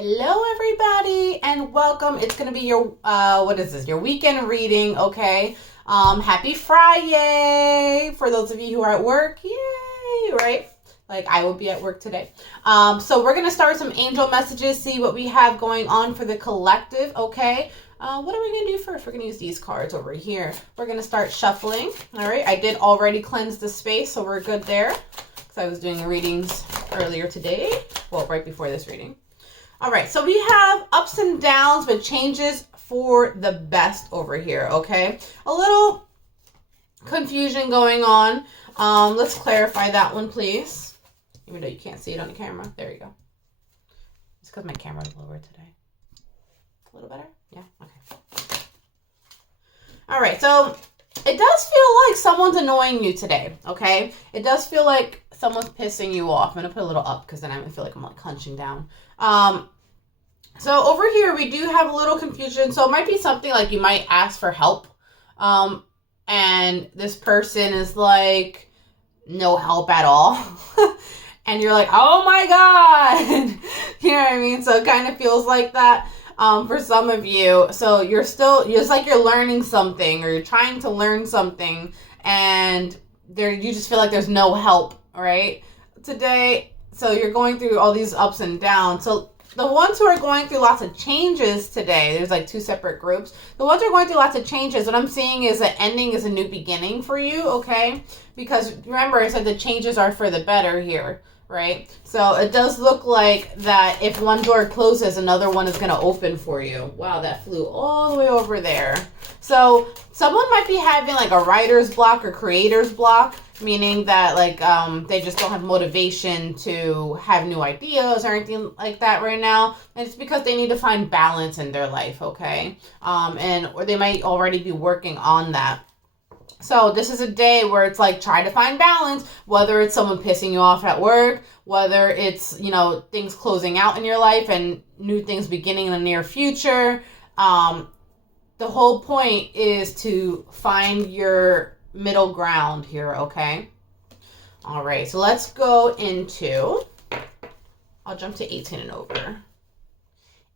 Hello everybody and welcome. It's going to be your what is this? Your weekend reading, okay? Happy Friday for those of you who are at work. Yay, right? Like I will be at work today. So we're going to start with some angel messages, see what we have going on for the collective, okay? What are we going to do first? We're going to use these cards over here. We're going to start shuffling. All right. I did already cleanse the space, so we're good there. Because I was doing readings earlier today. Well, right before this reading. All right, so we have ups and downs, but changes for the best over here, okay? A little confusion going on. Let's clarify that one, please. Even though you can't see it on the camera. There you go. It's because my camera's lower today. A little better? Yeah? Okay. All right, so it does feel like someone's annoying you today, okay? It does feel like someone's pissing you off. I'm going to put a little up because then I feel like I'm like hunching down. So over here, we do have a little confusion. So it might be something like you might ask for help. And this person is like, no help at all. And you're like, oh my God. You know what I mean? So it kind of feels like that for some of you. So you're still, it's like you're learning something or you're trying to learn something. And you just feel like there's no help, right? Today, so you're going through all these ups and downs. So the ones who are going through lots of changes today, there's like two separate groups. The ones who are going through lots of changes, what I'm seeing is that ending is a new beginning for you, okay? Because remember, I said the changes are for the better here, right? So it does look like that if one door closes, another one is going to open for you. Wow, that flew all the way over there. So someone might be having like a writer's block or creator's block, meaning that like they just don't have motivation to have new ideas or anything like that right now. And it's because they need to find balance in their life, okay? Or they might already be working on that. So this is a day where it's like try to find balance, whether it's someone pissing you off at work, whether it's, you know, things closing out in your life and new things beginning in the near future. The whole point is to find your middle ground here, okay? All right, so let's go into, I'll jump to 18 and over.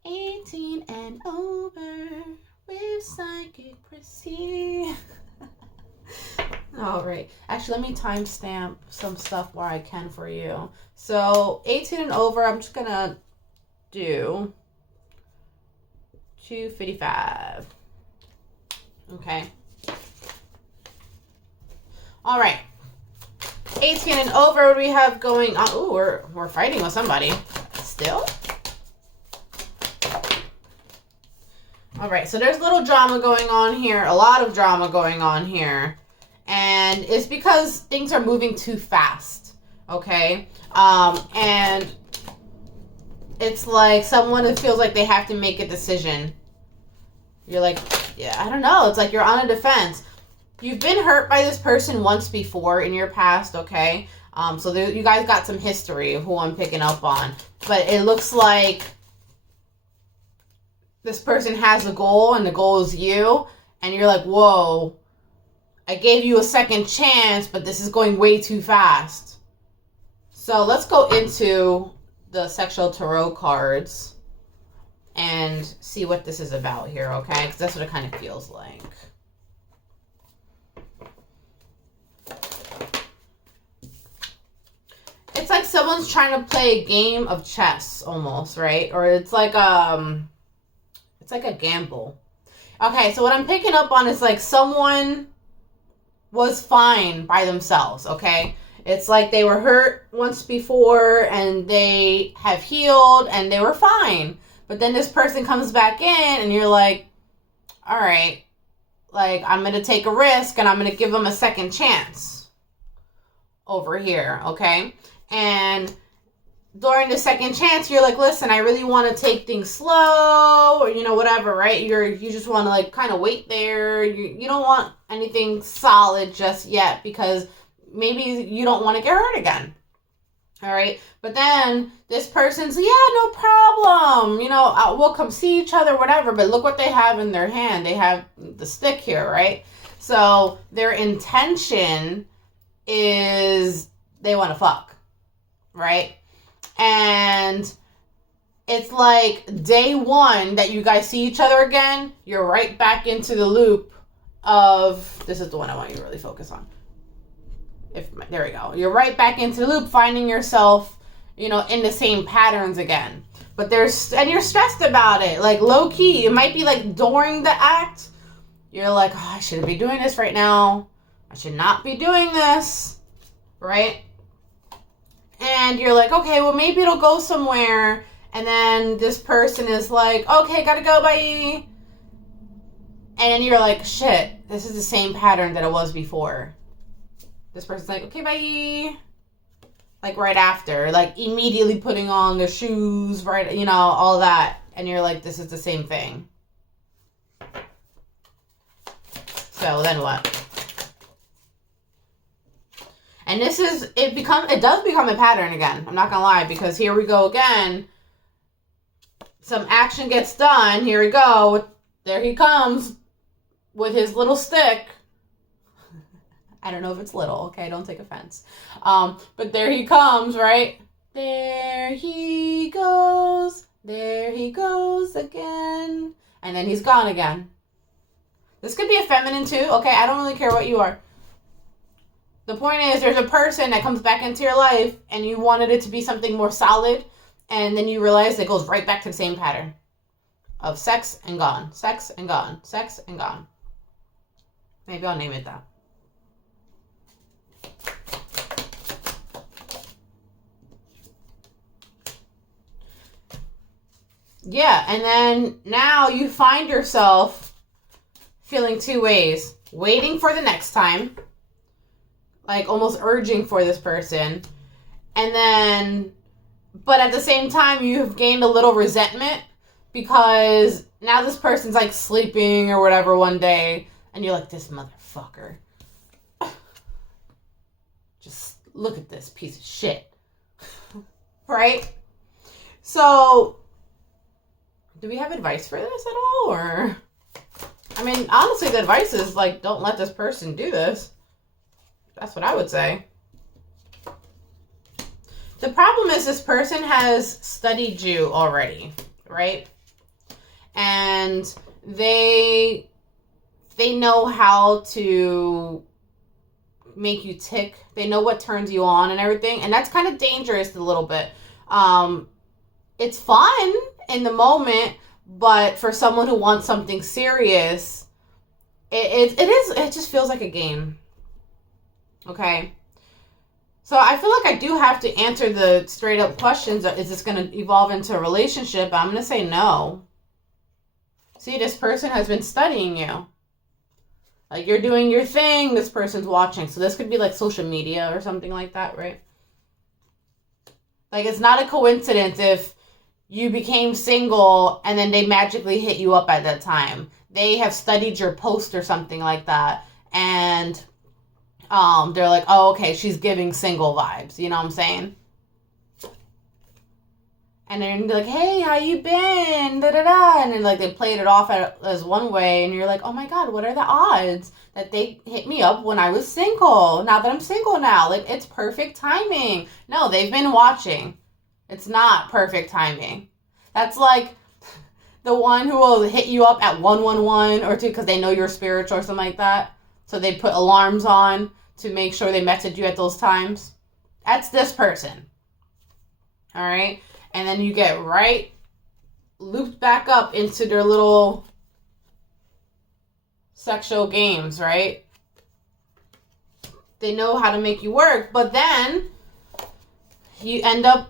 18 and over with Psychic Priscy. All right. Actually, let me timestamp some stuff where I can for you. So 18 and over, I'm just going to do 255. Okay. All right. 18 and over, what do we have going on? Ooh, we're fighting with somebody. Still? All right, so there's a little drama going on here. A lot of drama going on here. And it's because things are moving too fast, okay? And it's like someone feels like they have to make a decision. You're like, yeah, I don't know. It's like you're on a defense. You've been hurt by this person once before in your past, okay? So you guys got some history of who I'm picking up on. But it looks like this person has a goal, and the goal is you. And you're like, whoa, I gave you a second chance, but this is going way too fast. So let's go into the sexual tarot cards and see what this is about here, okay? Because that's what it kind of feels like. It's like someone's trying to play a game of chess almost, right? Or it's like a gamble. Okay, so what I'm picking up on is like someone was fine by themselves, okay? It's like they were hurt once before and they have healed and they were fine. But then this person comes back in and you're like, all right, like I'm going to take a risk and I'm going to give them a second chance over here, okay? And during the second chance, you're like, listen, I really want to take things slow or, you know, whatever, right? You just want to like kind of wait there. You don't want anything solid just yet because maybe you don't want to get hurt again. All right. But then this person's, yeah, no problem. You know, we'll come see each other, whatever. But look what they have in their hand. They have the stick here, right? So their intention is they want to fuck, right? And it's like day one that you guys see each other again, you're right back into the loop of, this is the one I want you to really focus on. There we go. You're right back into the loop, finding yourself, in the same patterns again. But and you're stressed about it. Like, low key, it might be like during the act, you're like, oh, I shouldn't be doing this right now. I should not be doing this, right? And you're like, okay, well, maybe it'll go somewhere. And then this person is like, okay, gotta go, bye. And you're like, shit, this is the same pattern that it was before. This person's like, okay, bye. Like right after, like immediately putting on their shoes, right? All that. And you're like, this is the same thing. So then what? And it does become a pattern again. I'm not gonna lie, because here we go again. Some action gets done. Here we go. There he comes with his little stick. I don't know if it's little, okay? Don't take offense. But there he comes, right? There he goes. There he goes again. And then he's gone again. This could be a feminine too, okay? I don't really care what you are. The point is, there's a person that comes back into your life and you wanted it to be something more solid, and then you realize it goes right back to the same pattern of sex and gone, sex and gone, sex and gone. Maybe I'll name it that. Yeah, and then now you find yourself feeling two ways. Waiting for the next time, like almost urging for this person. And then, but at the same time, you've gained a little resentment because now this person's like sleeping or whatever one day, and you're like, this motherfucker. Just look at this piece of shit. Right? So, do we have advice for this at all? Or, I mean, honestly, the advice is like, don't let this person do this. That's what I would say. The problem is this person has studied you already, right? And they know how to make you tick. They know what turns you on and everything. And that's kind of dangerous a little bit. It's fun in the moment, but for someone who wants something serious, it just feels like a game. Okay? So I feel like I do have to answer the straight up questions. Is this going to evolve into a relationship? I'm going to say no. See, this person has been studying you. Like, you're doing your thing, this person's watching. So this could be like social media or something like that, right? Like, it's not a coincidence if you became single and then they magically hit you up at that time. They have studied your post or something like that. And they're like, oh, okay, she's giving single vibes. You know what I'm saying? And then they're like, hey, how you been? Da-da-da. And then like they played it off as one way. And you're like, oh my God, what are the odds that they hit me up when I was single? Now that I'm single now. Like, it's perfect timing. No, they've been watching. It's not perfect timing. That's like the one who will hit you up at 111 or 2 because they know you're spiritual or something like that. So they put alarms on to make sure they message you at those times. That's this person. All right? And then you get right looped back up into their little sexual games, right? They know how to make you work, but then you end up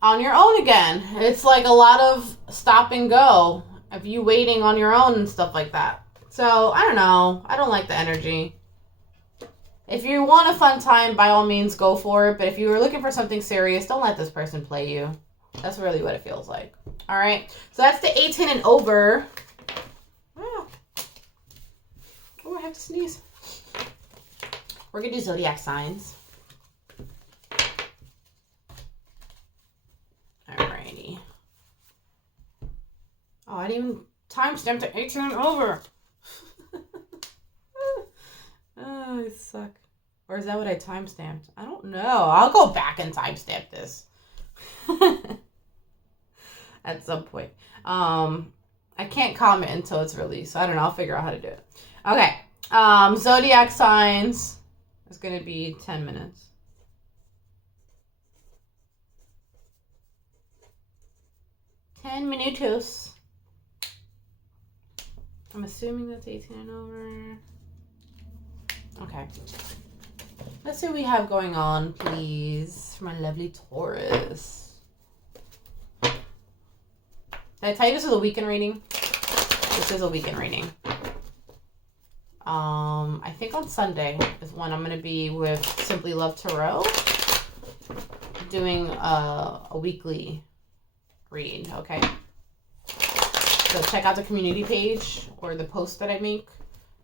on your own again. It's like a lot of stop and go of you waiting on your own and stuff like that. So, I don't know. I don't like the energy. If you want a fun time, by all means, go for it. But if you were looking for something serious, don't let this person play you. That's really what it feels like. All right. So that's the 18 and over. Oh, I have to sneeze. We're going to do zodiac signs. Alrighty. Oh, I didn't even timestamp to 18 and over. Oh, I suck. Or is that what I timestamped? I don't know. I'll go back and timestamp this. at some point. I can't comment until it's released. So I don't know. I'll figure out how to do it. Okay. Zodiac signs. It's going to be 10 minutes. Minutos. I'm assuming that's 18 and over. Okay. Let's see what we have going on, please, for my lovely Taurus. Did I tell you this is a weekend reading? This is a weekend reading. I think on Sunday is when I'm going to be with Simply Love Tarot doing a weekly read, okay? So check out the community page or the post that I make,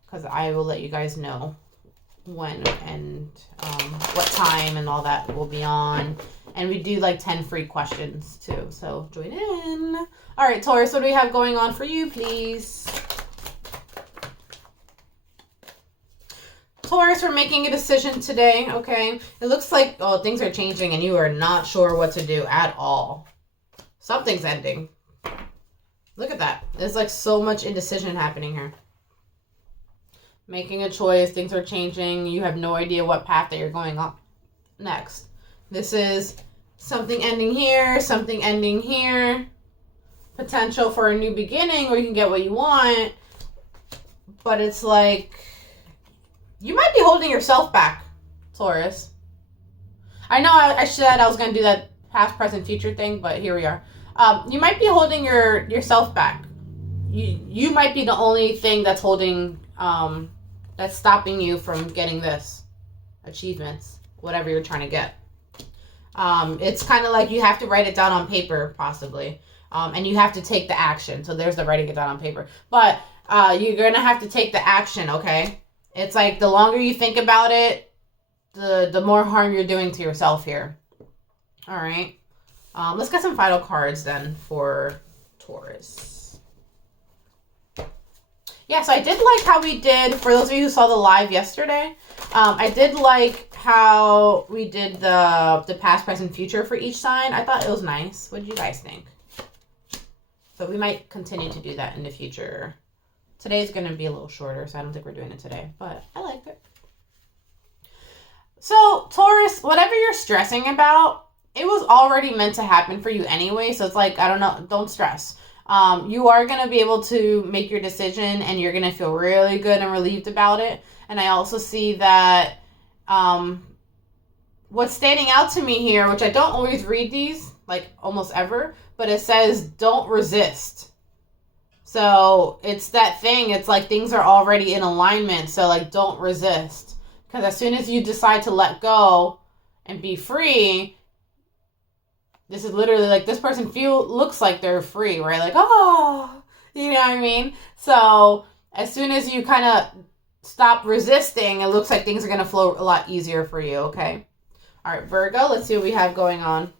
because I will let you guys know when and what time and all that will be on. And we do like 10 free questions too, so join in. All right, Taurus, what do we have going on for you, please? Taurus, we're making a decision today, okay? It looks like, oh, things are changing and you are not sure what to do at all. Something's ending. Look at that. There's like so much indecision happening here. Making a choice, things are changing. You have no idea what path that you're going on next. This is something ending here, something ending here. Potential for a new beginning where you can get what you want. But it's like, you might be holding yourself back, Taurus. I know I said I was going to do that past, present, future thing, but here we are. You might be holding yourself back. You might be the only thing that's holding, that's stopping you from getting this achievements, whatever you're trying to get. It's kind of like you have to write it down on paper, possibly, and you have to take the action. So there's the writing it down on paper, but you're gonna have to take the action. Okay, it's like the longer you think about it, the more harm you're doing to yourself here. All right. Let's get some final cards then for Taurus. Yeah, so I did like how we did, for those of you who saw the live yesterday, I did like how we did the past, present, future for each sign. I thought it was nice. What did you guys think? So we might continue to do that in the future. Today's going to be a little shorter, so I don't think we're doing it today, but I like it. So, Taurus, whatever you're stressing about, it was already meant to happen for you anyway. So it's like, I don't know, don't stress. You are going to be able to make your decision and you're going to feel really good and relieved about it. And I also see that what's standing out to me here, which I don't always read these, like almost ever, but it says, don't resist. So it's that thing. It's like things are already in alignment. So like, don't resist. Because as soon as you decide to let go and be free, this is literally like this person looks like they're free, right? Like, oh, you know what I mean? So as soon as you kind of stop resisting, it looks like things are going to flow a lot easier for you, okay? All right, Virgo, let's see what we have going on.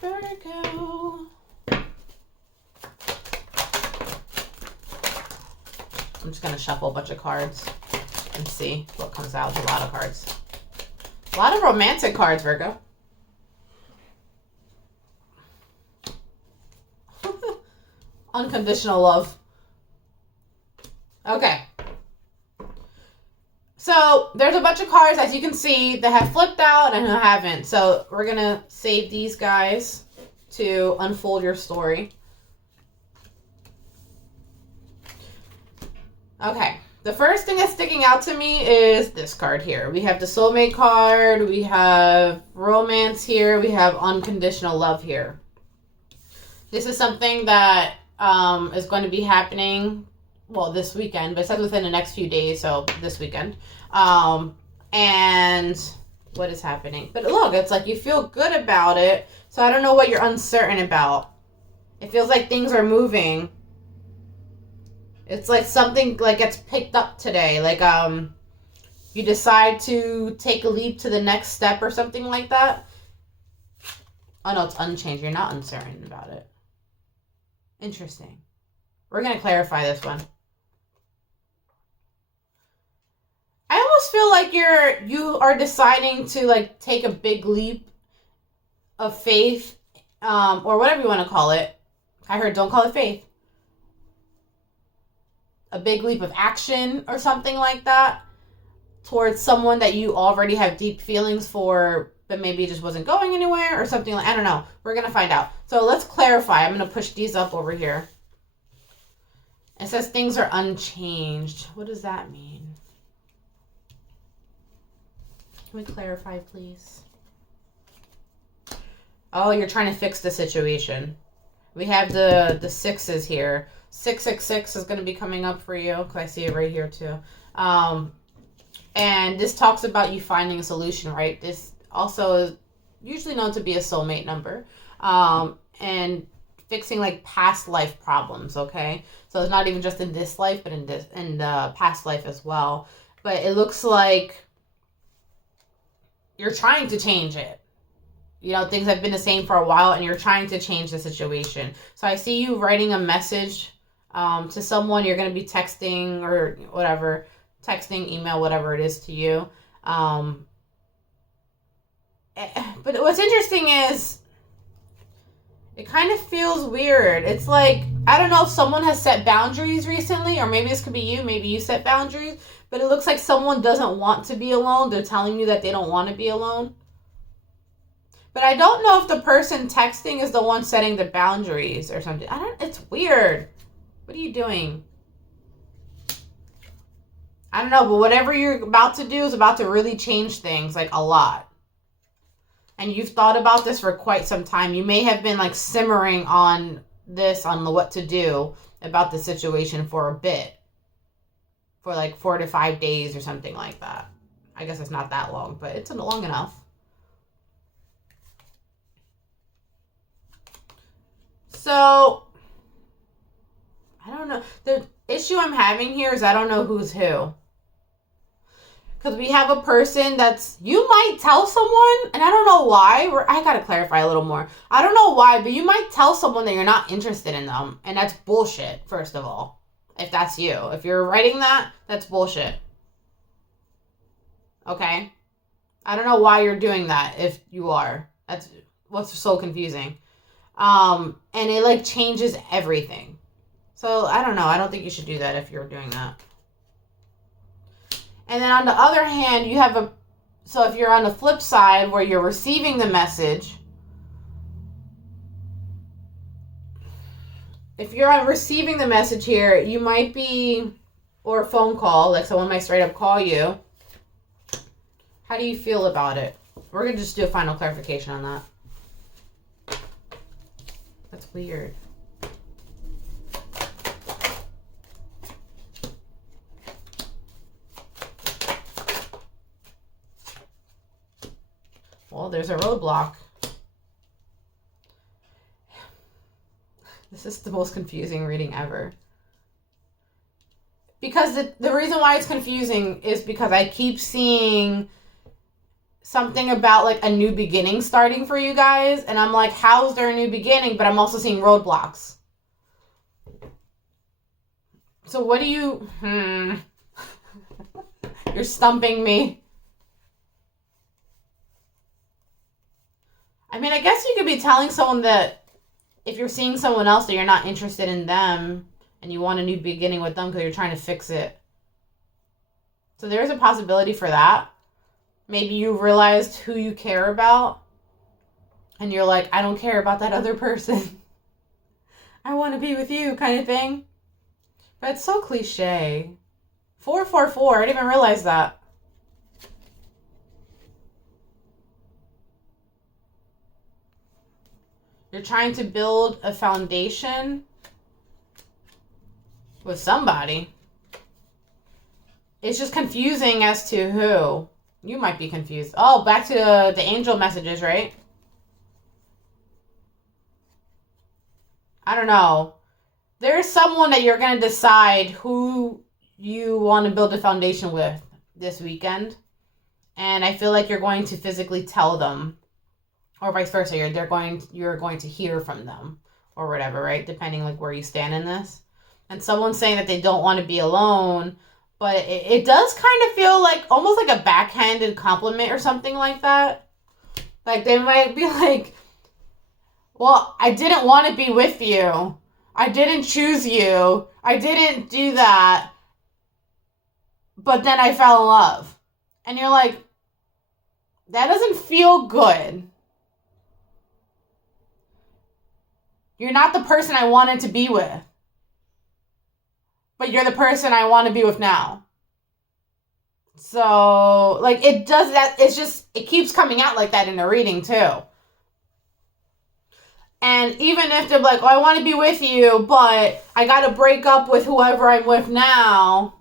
Virgo. I'm just going to shuffle a bunch of cards and see what comes out. There's a lot of cards. A lot of romantic cards, Virgo. Unconditional love. Okay. So there's a bunch of cards, as you can see, that have flipped out and who haven't. So we're going to save these guys to unfold your story. Okay. The first thing that's sticking out to me is this card here. We have the soulmate card. We have romance here. We have unconditional love here. This is something that is going to be happening, well, this weekend, but it says within the next few days, so this weekend. And what is happening? But look, it's like you feel good about it, so I don't know what you're uncertain about. It feels like things are moving. It's like something like gets picked up today, like you decide to take a leap to the next step or something like that. Oh no, it's unchanged. You're not uncertain about it. Interesting. We're going to clarify this one. I almost feel like you are deciding to like take a big leap of faith or whatever you want to call it. I heard don't call it faith. A big leap of action or something like that towards someone that you already have deep feelings for, but maybe it just wasn't going anywhere or something like, I don't know. We're going to find out. So let's clarify. I'm going to push these up over here. It says things are unchanged. What does that mean? Can we clarify, please? Oh, you're trying to fix the situation. We have the sixes here. 666 is going to be coming up for you, because I see it right here too. And this talks about you finding a solution, right? This also is usually known to be a soulmate number. And fixing like past life problems, okay? So it's not even just in this life, but in the past life as well. But it looks like you're trying to change it. You know, things have been the same for a while and you're trying to change the situation. So I see you writing a message to someone. You're going to be texting or whatever, texting, email, whatever it is to you. But what's interesting is it kind of feels weird. It's like, I don't know if someone has set boundaries recently, or maybe this could be you. Maybe you set boundaries, but it looks like someone doesn't want to be alone. They're telling you that they don't want to be alone. But I don't know if the person texting is the one setting the boundaries or something. It's weird. What are you doing? I don't know, but whatever you're about to do is about to really change things, like a lot. And you've thought about this for quite some time. You may have been like simmering on this, on what to do about the situation for a bit. For like 4 to 5 days or something like that. I guess it's not that long, but it's long enough. So, I don't know. The issue I'm having here is I don't know who's who. Because we have a person that's, you might tell someone, and I don't know why. I got to clarify a little more. I don't know why, but you might tell someone that you're not interested in them. And that's bullshit, first of all. If that's you. If you're writing that, that's bullshit. Okay? I don't know why you're doing that if you are. That's what's so confusing. And it like changes everything. So I don't know. I don't think you should do that if you're doing that. And then on the other hand, you have so if you're on the flip side where you're receiving the message, if you're on receiving the message here, you might be, or a phone call, like someone might straight up call you. How do you feel about it? We're going to just do a final clarification on that. That's weird. Well, there's a roadblock. This is the most confusing reading ever. Because the reason why it's confusing is because I keep seeing something about like a new beginning starting for you guys. And I'm like, how is there a new beginning? But I'm also seeing roadblocks. So what do you... You're stumping me. I mean, I guess you could be telling someone that if you're seeing someone else that you're not interested in them and you want a new beginning with them because you're trying to fix it. So there's a possibility for that. Maybe you realized who you care about and you're like, I don't care about that other person. I want to be with you kind of thing. But it's so cliche. 444, I didn't even realize that. You're trying to build a foundation with somebody. It's just confusing as to who. You might be confused. Oh, back to the angel messages, right? I don't know. There's someone that you're going to decide who you want to build a foundation with this weekend. And I feel like you're going to physically tell them. Or vice versa, you're going to hear from them or whatever, right? Depending like where you stand in this. And someone's saying that they don't want to be alone, but it does kind of feel like almost like a backhanded compliment or something like that. Like they might be like, well, I didn't want to be with you. I didn't choose you. I didn't do that. But then I fell in love. And you're like, that doesn't feel good. You're not the person I wanted to be with. But you're the person I want to be with now. So, like, it does that. It's just, it keeps coming out like that in the reading, too. And even if they're like, oh, I want to be with you, but I got to break up with whoever I'm with now.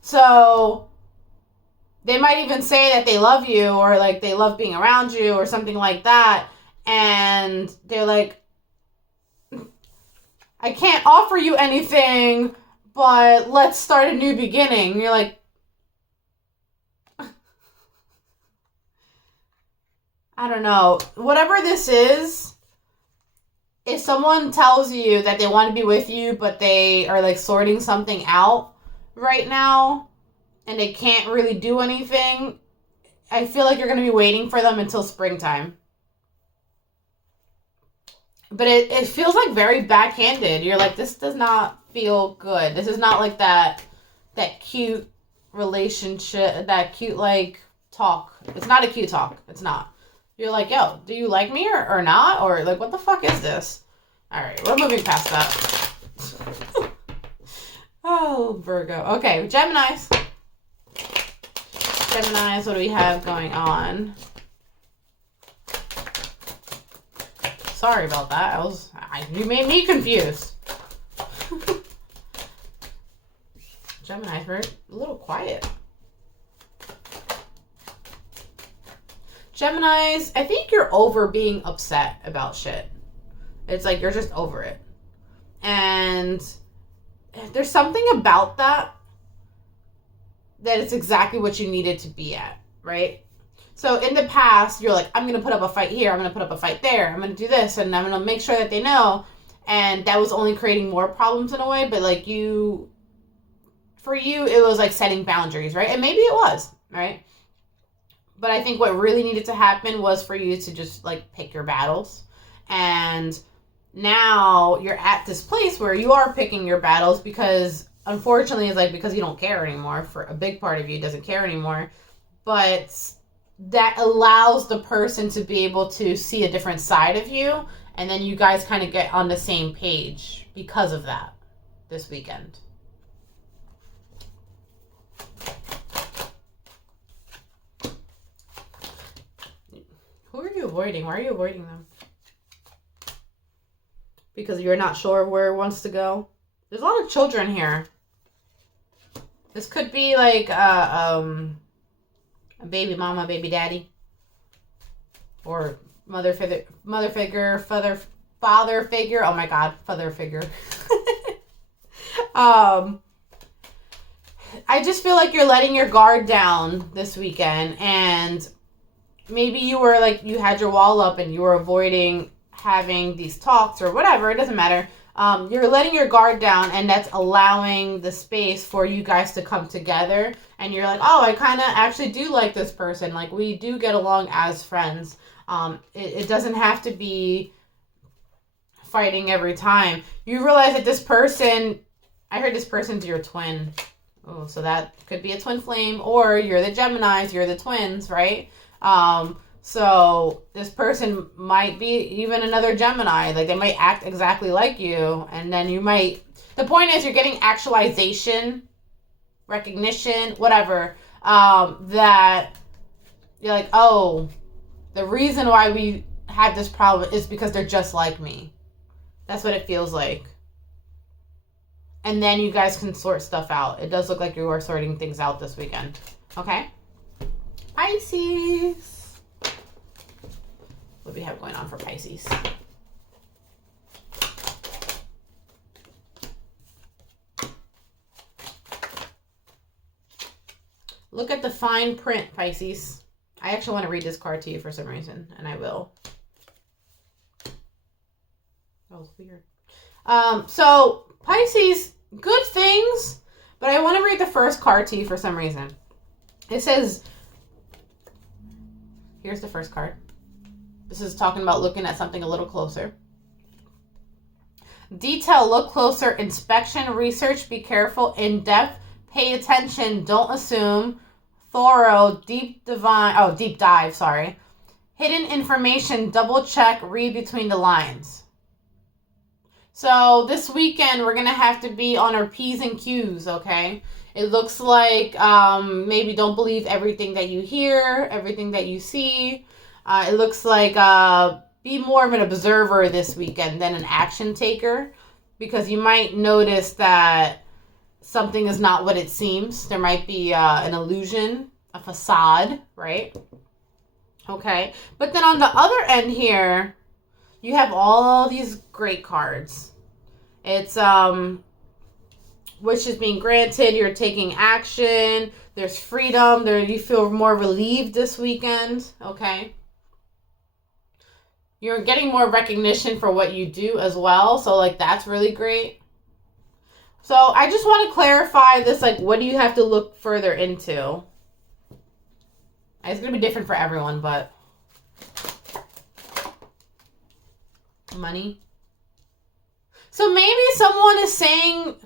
So, they might even say that they love you or, like, they love being around you or something like that. And they're like, I can't offer you anything, but let's start a new beginning. And you're like, I don't know. Whatever this is, if someone tells you that they want to be with you, but they are like sorting something out right now and they can't really do anything, I feel like you're going to be waiting for them until springtime. But it feels like very backhanded. You're like, this does not feel good. This is not like that cute relationship, that cute like talk. It's not a cute talk. It's not. You're like, yo, do you like me or not? Or like, what the fuck is this? All right, we're moving past that. Oh, Virgo. Okay, Geminis. Geminis, what do we have going on? Sorry about that. You made me confused. Geminis, we're a little quiet. Geminis, I think you're over being upset about shit. It's like you're just over it. And there's something about that it's exactly what you needed to be at, right? So in the past, you're like, I'm going to put up a fight here. I'm going to put up a fight there. I'm going to do this. And I'm going to make sure that they know. And that was only creating more problems in a way. But like for you, it was like setting boundaries, right? And maybe it was, right? But I think what really needed to happen was for you to just like pick your battles. And now you're at this place where you are picking your battles because unfortunately it's like because you don't care anymore. For a big part of you doesn't care anymore. But that allows the person to be able to see a different side of you. And then you guys kind of get on the same page because of that this weekend. Who are you avoiding? Why are you avoiding them? Because you're not sure where it wants to go? There's a lot of children here. This could be like a baby mama, baby daddy. Or father figure. Oh my God, father figure. I just feel like you're letting your guard down this weekend, and maybe you were like, you had your wall up and you were avoiding having these talks or whatever. It doesn't matter. You're letting your guard down, and that's allowing the space for you guys to come together. And you're like, oh, I kind of actually do like this person. Like, we do get along as friends. It doesn't have to be fighting every time. You realize that this person, I heard this person's your twin. Oh, so that could be a twin flame, or you're the Geminis, you're the twins, right? So this person might be even another Gemini. Like, they might act exactly like you, and then you might, the point is you're getting actualization, recognition, whatever, that you're like, oh, the reason why we have this problem is because they're just like me. That's what it feels like. And then you guys can sort stuff out. It does look like you are sorting things out this weekend. Okay? Pisces. What do we have going on for Pisces? Look at the fine print, Pisces. I actually want to read this card to you for some reason, and I will. That was weird. So, Pisces, good things, but I want to read the first card to you for some reason. It says, here's the first card. This is talking about looking at something a little closer. Detail, look closer, inspection, research, be careful, in-depth, pay attention, don't assume, thorough, deep dive, sorry. Hidden information, double check, read between the lines. So this weekend, we're going to have to be on our P's and Q's, okay? It looks like maybe don't believe everything that you hear, everything that you see. It looks like be more of an observer this weekend than an action taker, because you might notice that something is not what it seems. There might be an illusion, a facade, right? Okay. But then on the other end here, you have all these great cards. It's wish is being granted. You're taking action. There's freedom. You feel more relieved this weekend. Okay. You're getting more recognition for what you do as well. So, like, that's really great. So, I just want to clarify this. Like, what do you have to look further into? It's going to be different for everyone, but... money. So, maybe someone is saying...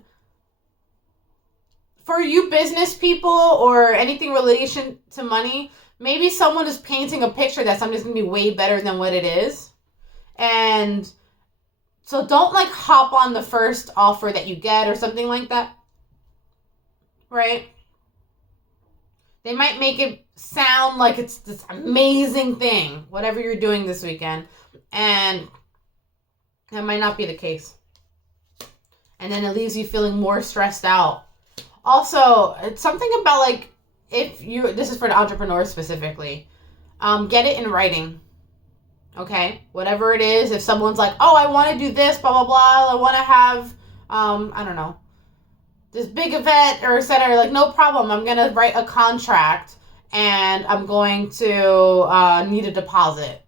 for you business people or anything relation to money... maybe someone is painting a picture that something's going to be way better than what it is. And so don't like hop on the first offer that you get or something like that. Right? They might make it sound like it's this amazing thing, whatever you're doing this weekend. And that might not be the case. And then it leaves you feeling more stressed out. Also, it's something about like, this is for the entrepreneurs specifically, get it in writing, okay? Whatever it is, if someone's like, oh, I want to do this, blah, blah, blah, I want to have, I don't know, this big event or etc., like, no problem, I'm going to write a contract, and I'm going to need a deposit,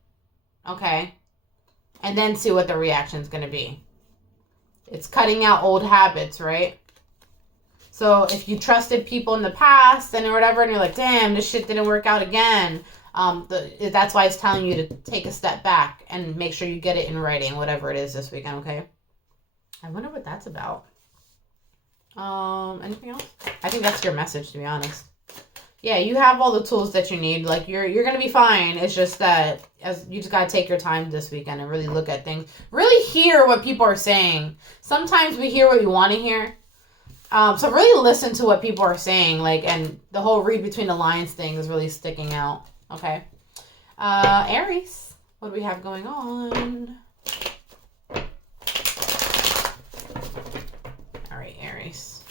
okay? And then see what the reaction's going to be. It's cutting out old habits, right? So if you trusted people in the past and whatever, and you're like, damn, this shit didn't work out again, that's why it's telling you to take a step back and make sure you get it in writing, whatever it is this weekend, okay? I wonder what that's about. Anything else? I think that's your message, to be honest. Yeah, you have all the tools that you need. Like, you're going to be fine. It's just that you just got to take your time this weekend and really look at things. Really hear what people are saying. Sometimes we hear what we want to hear. So really listen to what people are saying, like, and the whole read between the lines thing is really sticking out. Okay. Aries, what do we have going on? All right, Aries.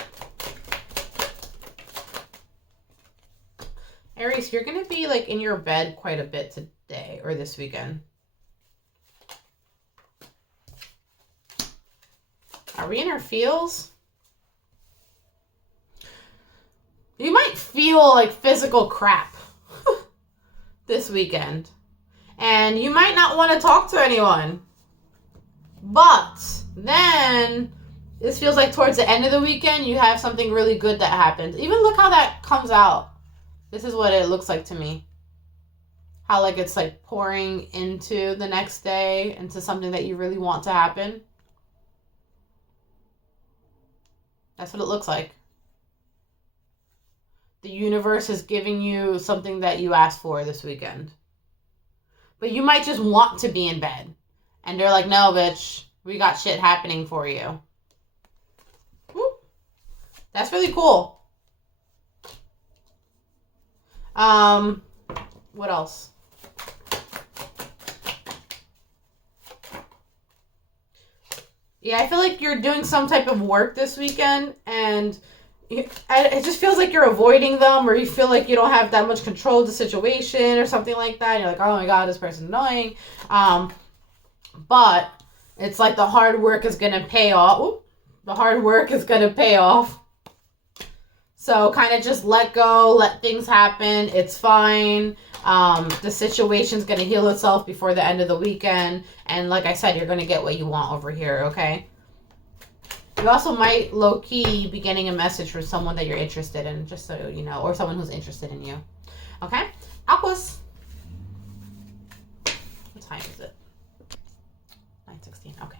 Aries, you're going to be, like, in your bed quite a bit today or this weekend. Are we in our feels? You might feel like physical crap this weekend. And you might not want to talk to anyone. But then this feels like towards the end of the weekend, you have something really good that happens. Even look how that comes out. This is what it looks like to me. How like it's like pouring into the next day, into something that you really want to happen. That's what it looks like. The universe is giving you something that you asked for this weekend. But you might just want to be in bed. And they're like, no, bitch, we got shit happening for you. Whoop. That's really cool. What else? Yeah, I feel like you're doing some type of work this weekend, and it just feels like you're avoiding them, or you feel like you don't have that much control of the situation or something like that. You're like, oh my God, this person's annoying. But it's like the hard work is going to pay off. Ooh, the hard work is going to pay off. So kind of just let go, let things happen. It's fine. The situation's going to heal itself before the end of the weekend. And like I said, you're going to get what you want over here, okay? You also might low-key be getting a message from someone that you're interested in, just so you know, or someone who's interested in you. Okay? Aquas. What time 16. Okay.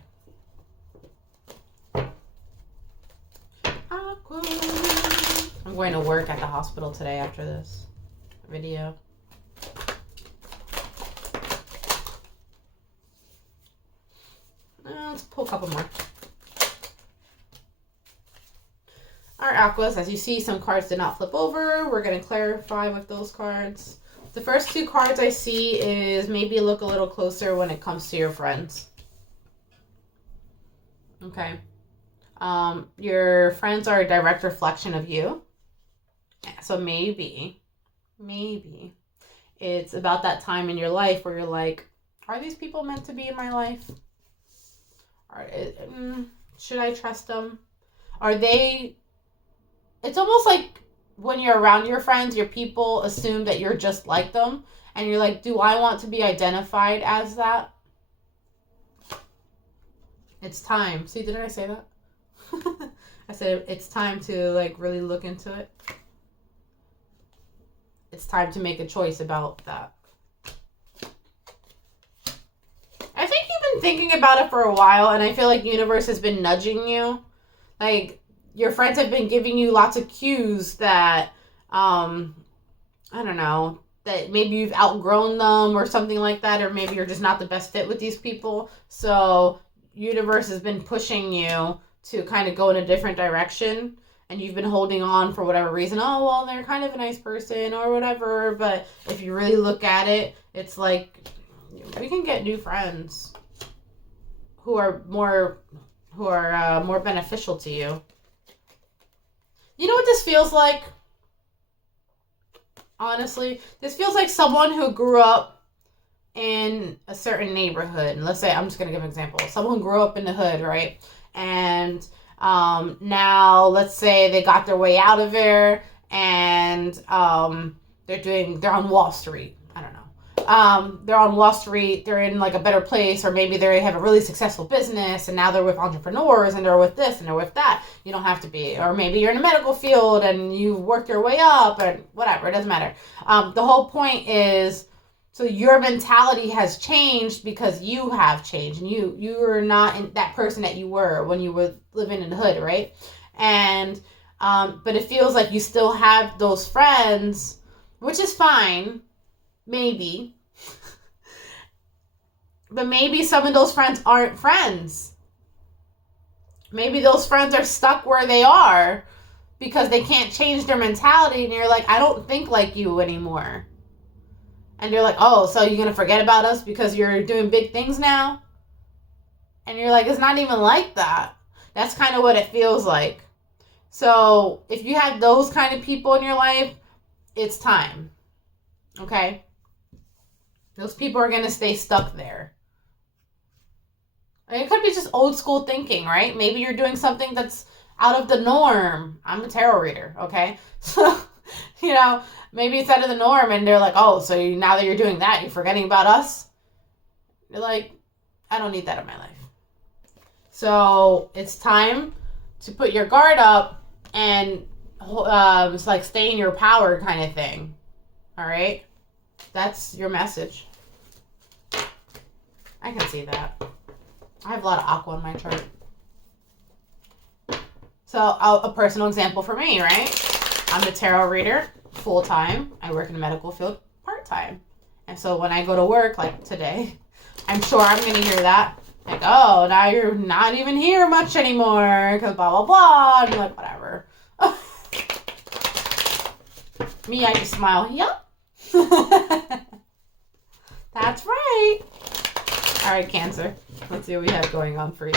Aqua. I'm going to work at the hospital today after this video. Let's pull a couple more. Our Aquas, as you see, some cards did not flip over. We're going to clarify with those cards. The first two cards I see is maybe look a little closer when it comes to your friends. Okay. Your friends are a direct reflection of you. So maybe it's about that time in your life where you're like, are these people meant to be in my life? Should I trust them? Are they... It's almost like when you're around your friends, your people assume that you're just like them. And you're like, do I want to be identified as that? It's time. See, didn't I say that? I said it's time to like really look into it. It's time to make a choice about that. I think you've been thinking about it for a while, and I feel like the universe has been nudging you. Like, your friends have been giving you lots of cues that, I don't know, that maybe you've outgrown them or something like that, or maybe you're just not the best fit with these people. So, universe has been pushing you to kind of go in a different direction, and you've been holding on for whatever reason. Oh, well, they're kind of a nice person or whatever, but if you really look at it, it's like, we can get new friends who are more beneficial to you. You know what this feels like? Honestly, this feels like someone who grew up in a certain neighborhood. And let's say, I'm just going to give an example. Someone who grew up in the hood, right? And now, let's say they got their way out of there and they're on Wall Street. I don't know. They're on Wall Street, they're in like a better place, or maybe they have a really successful business and now they're with entrepreneurs and they're with this and they're with that. You don't have to be. Or maybe you're in the medical field and you've worked your way up and whatever, it doesn't matter. The whole point is, so your mentality has changed because you have changed, and you are not that person that you were when you were living in the hood, right? And but it feels like you still have those friends, which is fine, maybe. But maybe some of those friends aren't friends. Maybe those friends are stuck where they are because they can't change their mentality, and you're like, I don't think like you anymore. And you're like, oh, so you're going to forget about us because you're doing big things now? And you're like, it's not even like that. That's kind of what it feels like. So if you have those kind of people in your life, it's time. Okay? Those people are going to stay stuck there. It could be just old school thinking, right? Maybe you're doing something that's out of the norm. I'm a tarot reader, okay? So, you know, maybe it's out of the norm and they're like, oh, so now that you're doing that, you're forgetting about us? You're like, I don't need that in my life. So it's time to put your guard up and it's like stay in your power kind of thing. All right? That's your message. I can see that. I have a lot of aqua in my chart. So a personal example for me, right? I'm a tarot reader full-time. I work in the medical field part-time. And so when I go to work, like today, I'm sure I'm going to hear that. Like, oh, now you're not even here much anymore because blah, blah, blah. And I'm like, whatever. Me, I just smile. Yup. That's right. All right, Cancer. Let's see what we have going on for you.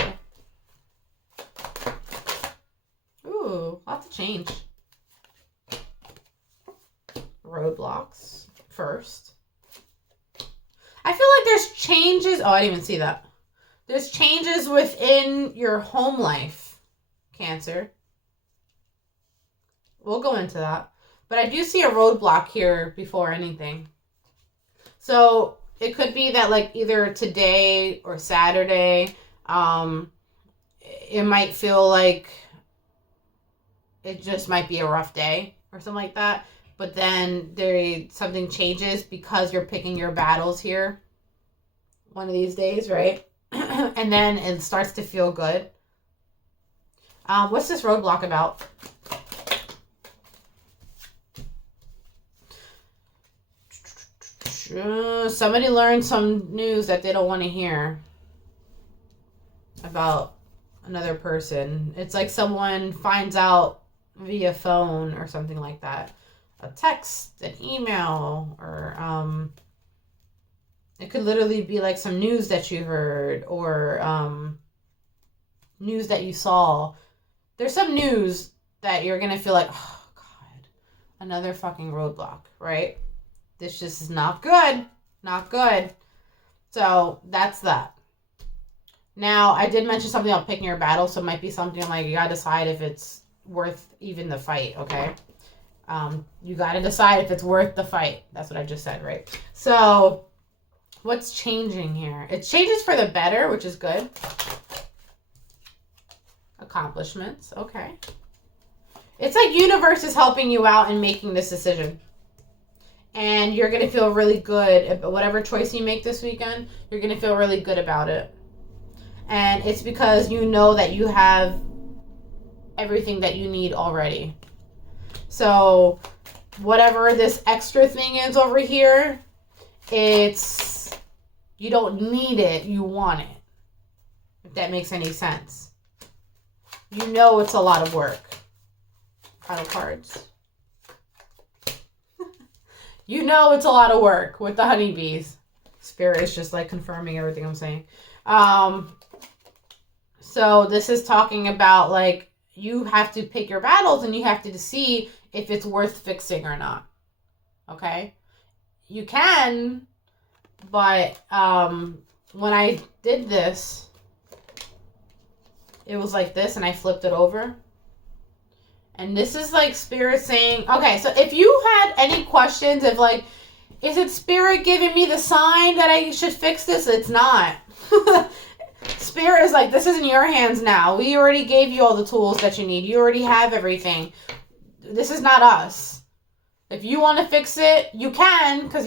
Ooh, lots of change. Roadblocks first. I feel like there's changes. Oh, I didn't even see that. There's changes within your home life, Cancer. We'll go into that. But I do see a roadblock here before anything. So it could be that like either today or Saturday, it might feel like it just might be a rough day or something like that. But then something changes because you're picking your battles here one of these days, right? and then it starts to feel good. What's this roadblock about? Somebody learned some news that they don't want to hear about another person. It's like someone finds out via phone or something like that. A text, an email, or it could literally be like some news that you heard or news that you saw. There's some news that you're going to feel like, oh, God, another fucking roadblock, right? This just is not good. Not good. So that's that. Now, I did mention something about picking your battle, so it might be something like you got to decide if it's worth even the fight, okay? You got to decide if it's worth the fight. That's what I just said, right? So what's changing here? It changes for the better, which is good. Accomplishments, okay. It's like universe is helping you out in making this decision. And you're going to feel really good. Whatever choice you make this weekend, you're going to feel really good about it. And it's because you know that you have everything that you need already. So whatever this extra thing is over here, it's, you don't need it, you want it. If that makes any sense. You know it's a lot of work. Pile of cards. You know it's a lot of work with the honeybees. Spirit is just like confirming everything I'm saying. So this is talking about like you have to pick your battles and you have to see if it's worth fixing or not. Okay? You can, but when I did this, it was like this and I flipped it over. And this is like Spirit saying, okay, so if you had any questions of like, is it Spirit giving me the sign that I should fix this? It's not. Spirit is like, this is in your hands now. We already gave you all the tools that you need. You already have everything. This is not us. If you want to fix it, you can, because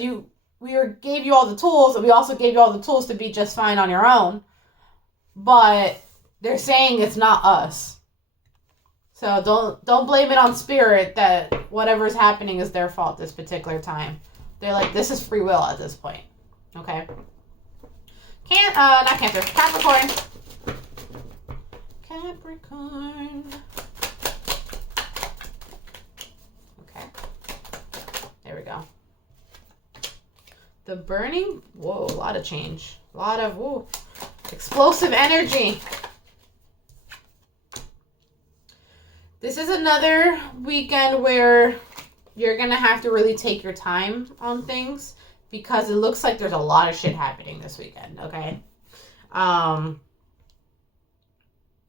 we gave you all the tools, and we also gave you all the tools to be just fine on your own. But they're saying it's not us. So don't blame it on Spirit that whatever's happening is their fault this particular time. They're like, this is free will at this point. Okay? Not Cancer. Capricorn. Capricorn. Okay. There we go. The burning. Whoa, a lot of change. A lot of, explosive energy. This is another weekend where you're going to have to really take your time on things because it looks like there's a lot of shit happening this weekend, okay?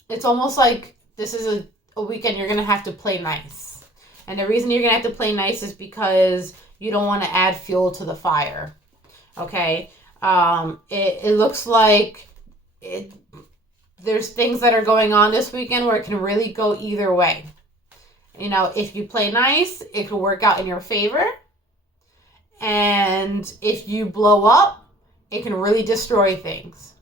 It's almost like this is a weekend you're going to have to play nice. And the reason you're going to have to play nice is because you don't want to add fuel to the fire, okay? It looks like there's things that are going on this weekend where it can really go either way. You know, if you play nice, it could work out in your favor. And if you blow up, it can really destroy things.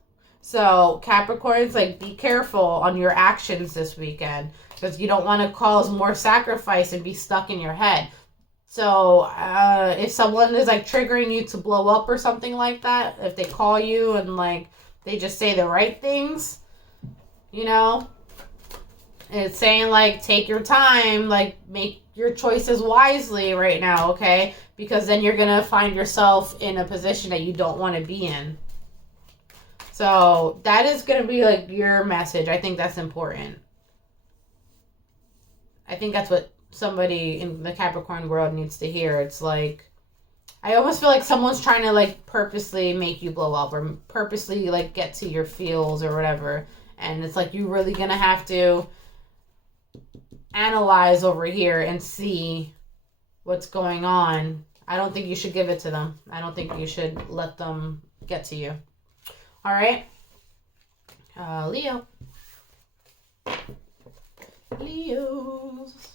So Capricorns, like, be careful on your actions this weekend because you don't want to cause more sacrifice and be stuck in your head. So if someone is like triggering you to blow up or something like that, if they call you and like they just say the right things, you know, it's saying like take your time, like make your choices wisely right now, okay? Because then you're gonna find yourself in a position that you don't want to be in. So that is gonna be like your message. I think that's important. I think that's what somebody in the Capricorn world needs to hear. It's like, I almost feel like someone's trying to like purposely make you blow up or purposely like get to your feels or whatever. And it's like, you're really going to have to analyze over here and see what's going on. I don't think you should give it to them. I don't think you should let them get to you. All right. Leo. Leos.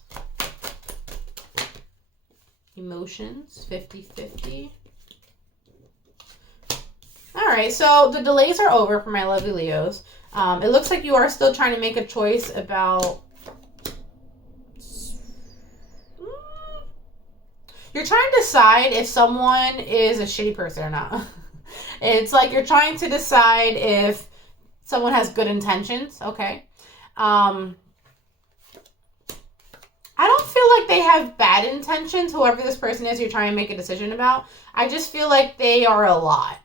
Emotions, 50-50. All right, so the delays are over for my lovely Leos. It looks like you are still trying to make a choice about... You're trying to decide if someone is a shitty person or not. It's like you're trying to decide if someone has good intentions, okay? I don't feel like they have bad intentions, whoever this person is you're trying to make a decision about. I just feel like they are a lot.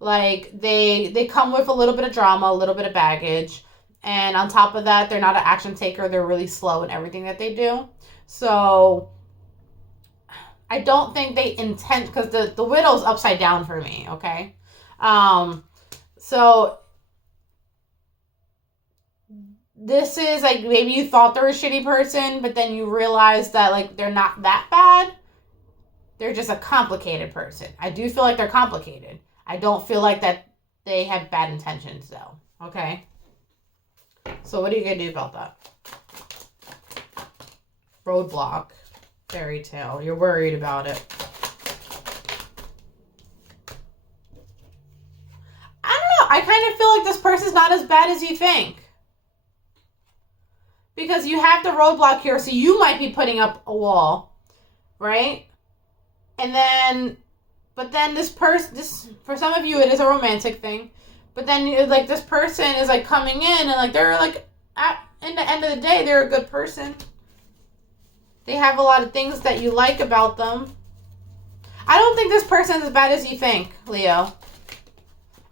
Like, they come with a little bit of drama, a little bit of baggage. And on top of that, they're not an action taker. They're really slow in everything that they do. So, I don't think they intend... Because the widow's upside down for me, okay? So... This is, like, maybe you thought they were a shitty person, but then you realize that, like, they're not that bad. They're just a complicated person. I do feel like they're complicated. I don't feel like that they have bad intentions, though. Okay? So what are you going to do about that? Roadblock. Fairy tale. You're worried about it. I don't know. I kind of feel like this person's not as bad as you think. Because you have the roadblock here, so you might be putting up a wall, right? And then, but then this person, for some of you, it is a romantic thing. But then, like, this person is, like, coming in, and, like, they're, like, in the end of the day, they're a good person. They have a lot of things that you like about them. I don't think this person's as bad as you think, Leo.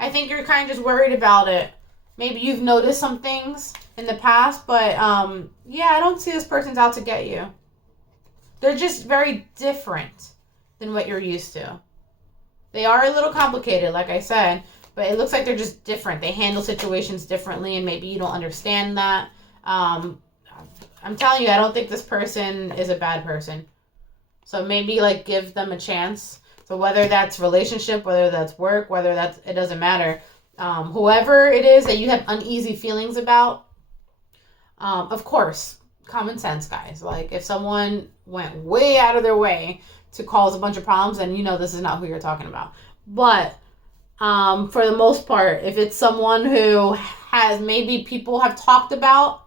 I think you're kind of just worried about it. Maybe you've noticed some things in the past, but yeah, I don't see this person's out to get you. They're just very different than what you're used to. They are a little complicated, like I said, but it looks like they're just different. They handle situations differently, and maybe you don't understand that. I'm telling you, I don't think this person is a bad person. So maybe, like, give them a chance. So whether that's relationship, whether that's work, whether that's... It doesn't matter. Whoever it is that you have uneasy feelings about, of course, common sense, guys. Like, if someone went way out of their way to cause a bunch of problems, then you know this is not who you're talking about. But for the most part, if it's someone who has... Maybe people have talked about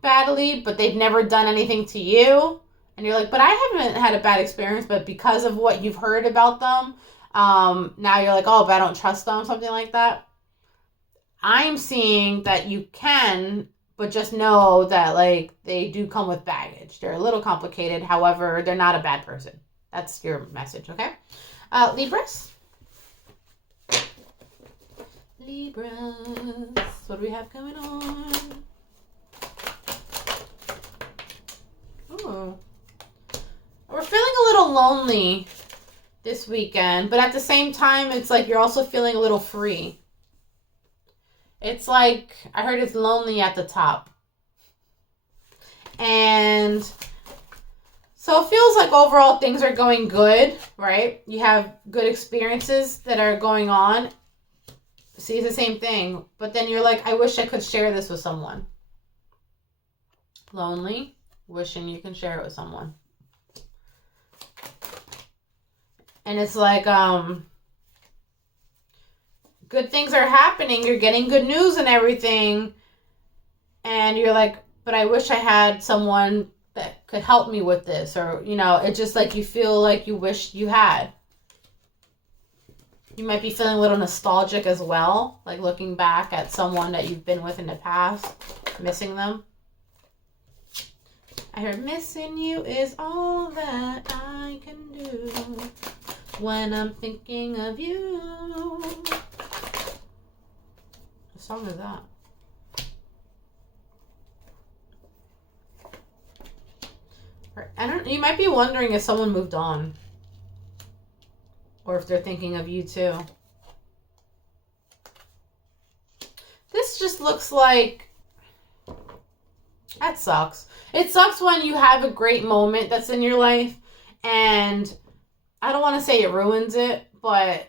badly, but they've never done anything to you, and you're like, but I haven't had a bad experience, but because of what you've heard about them, now you're like, oh, but I don't trust them, something like that. I'm seeing that you can, but just know that, like, they do come with baggage. They're a little complicated. However, they're not a bad person. That's your message, okay? Libras. Libras. What do we have going on? Ooh. We're feeling a little lonely this weekend, but at the same time, it's like you're also feeling a little free. It's like, I heard it's lonely at the top. And so it feels like overall things are going good, right? You have good experiences that are going on. See, it's the same thing. But then you're like, I wish I could share this with someone. Lonely, wishing you can share it with someone. And it's like, good things are happening. You're getting good news and everything. And you're like, but I wish I had someone that could help me with this. Or, you know, it's just like you feel like you wish you had. You might be feeling a little nostalgic as well. Like looking back at someone that you've been with in the past. Missing them. I heard missing you is all that I can do when I'm thinking of you. What song is that? You might be wondering if someone moved on. Or if they're thinking of you too. This just looks like... That sucks. It sucks when you have a great moment that's in your life. And I don't want to say it ruins it. But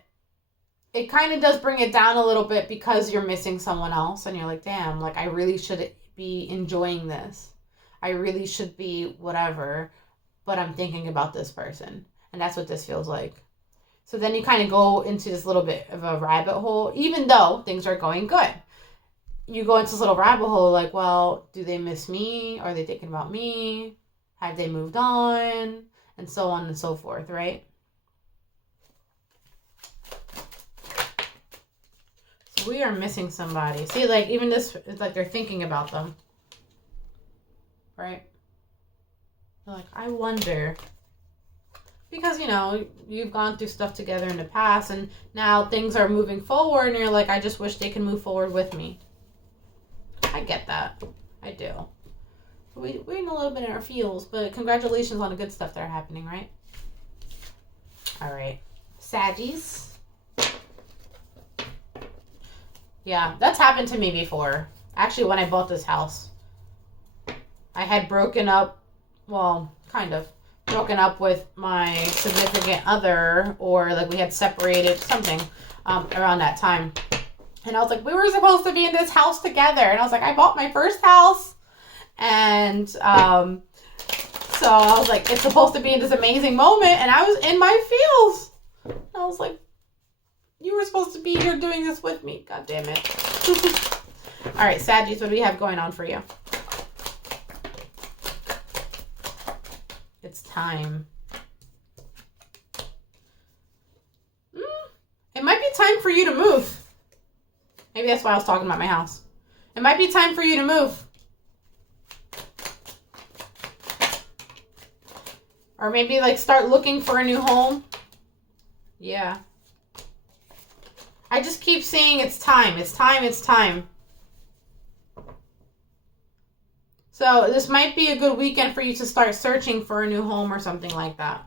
it kind of does bring it down a little bit because you're missing someone else. And you're like, damn, like I really should be enjoying this. I really should be whatever. But I'm thinking about this person. And that's what this feels like. So then you kind of go into this little bit of a rabbit hole, even though things are going good. You go into this little rabbit hole like, well, do they miss me? Are they thinking about me? Have they moved on? And so on and so forth, right? So we are missing somebody. See, like, even this, it's like they're thinking about them. Right? They're like, I wonder. Because, you know, you've gone through stuff together in the past, and now things are moving forward, and you're like, I just wish they could move forward with me. I get that. I do. We're in a little bit in our feels, but congratulations on the good stuff that are happening, right? All right. Saggies. Yeah, that's happened to me before. Actually, when I bought this house. I had broken up, well, kind of. Broken up with my significant other, or like we had separated, something around that time. And I was like, we were supposed to be in this house together. And I was like, I bought my first house. And so I was like, it's supposed to be in this amazing moment. And I was in my feels. And I was like, you were supposed to be here doing this with me. God damn it. All right, Saggies, what do we have going on for you? It's time. It might be time for you to move. Maybe that's why I was talking about my house. It might be time for you to move. Or maybe like start looking for a new home. Yeah. I just keep saying it's time. It's time. It's time. So this might be a good weekend for you to start searching for a new home or something like that.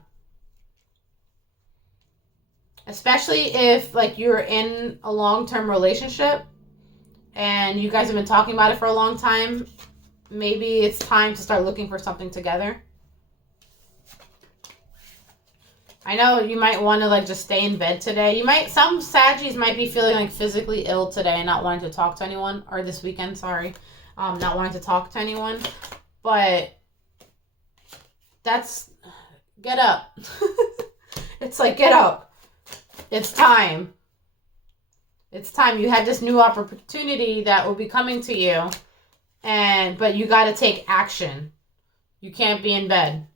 Especially if like you're in a long-term relationship and you guys have been talking about it for a long time. Maybe it's time to start looking for something together. I know you might want to like just stay in bed today. Some Saggies might be feeling like physically ill today and not wanting to talk to anyone, or this weekend, sorry. Not wanting to talk to anyone, but get up. It's like, get up. It's time. It's time. You had this new opportunity that will be coming to you, but you got to take action. You can't be in bed.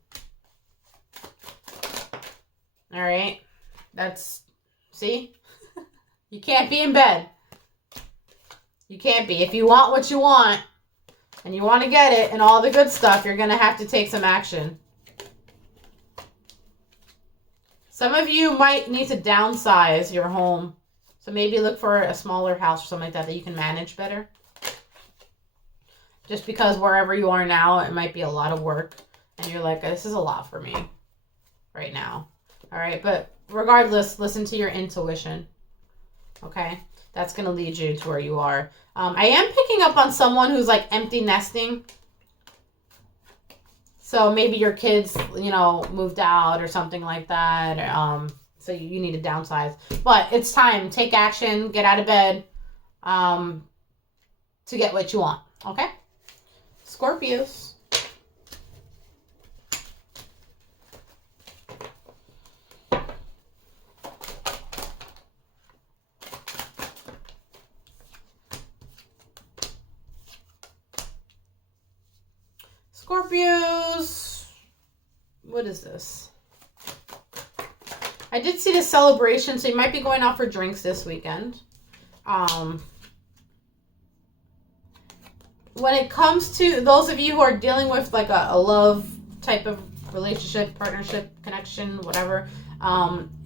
All right. See? You can't be in bed. You can't be. If you want what you want and you want to get it and all the good stuff, you're going to have to take some action. Some of you might need to downsize your home. So maybe look for a smaller house or something like that you can manage better. Just because wherever you are now, it might be a lot of work. And you're like, this is a lot for me right now. All right. But regardless, listen to your intuition. Okay. That's going to lead you to where you are. I am picking up on someone who's like empty nesting. So maybe your kids, moved out or something like that. So you need to downsize. But it's time. Take action. Get out of bed to get what you want. Okay? Scorpios. Scorpios, what is this? I did see the celebration, so you might be going out for drinks this weekend. When it comes to those of you who are dealing with like a love type of relationship, partnership, connection, whatever,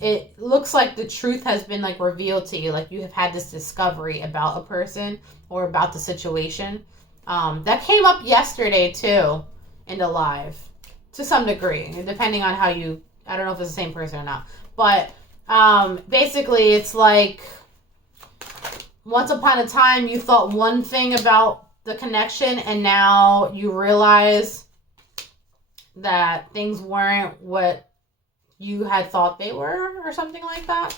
it looks like the truth has been like revealed to you. Like you have had this discovery about a person or about the situation. That came up yesterday too in the live to some degree, depending on how I don't know if it's the same person or not, but basically it's like once upon a time you thought one thing about the connection and now you realize that things weren't what you had thought they were or something like that.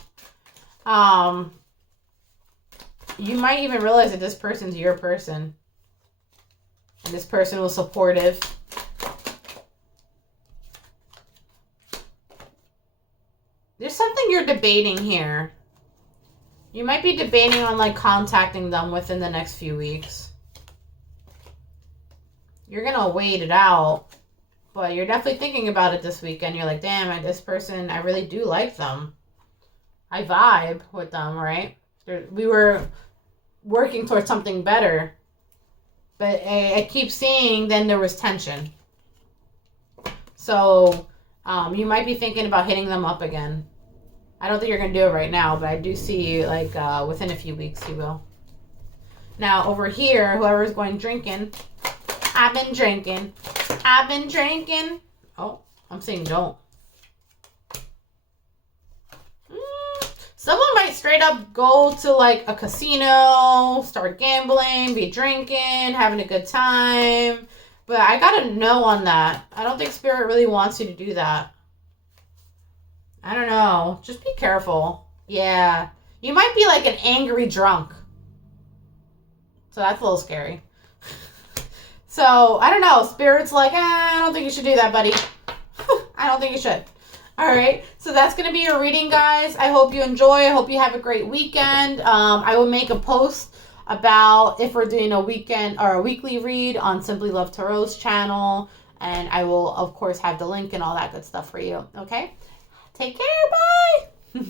You might even realize that this person's your person. And this person was supportive. There's something you're debating here. You might be debating on like contacting them within the next few weeks. You're going to wait it out. But you're definitely thinking about it this weekend. You're like, damn, this person, I really do like them. I vibe with them, right? We were working towards something better. But I keep seeing then there was tension. So you might be thinking about hitting them up again. I don't think you're going to do it right now, but I do see like within a few weeks you will. Now over here, whoever's going drinking, I've been drinking. Oh, I'm saying don't. Someone might straight up go to like a casino, start gambling, be drinking, having a good time. But I got a no on that. I don't think Spirit really wants you to do that. I don't know. Just be careful. Yeah. You might be like an angry drunk. So that's a little scary. So, I don't know. Spirit's like, I don't think you should do that, buddy. I don't think you should. All right. So, that's going to be your reading, guys. I hope you enjoy. I hope you have a great weekend. I will make a post about if we're doing a weekend or a weekly read on Simply Love Tarot's channel. And I will, of course, have the link and all that good stuff for you. Okay? Take care. Bye.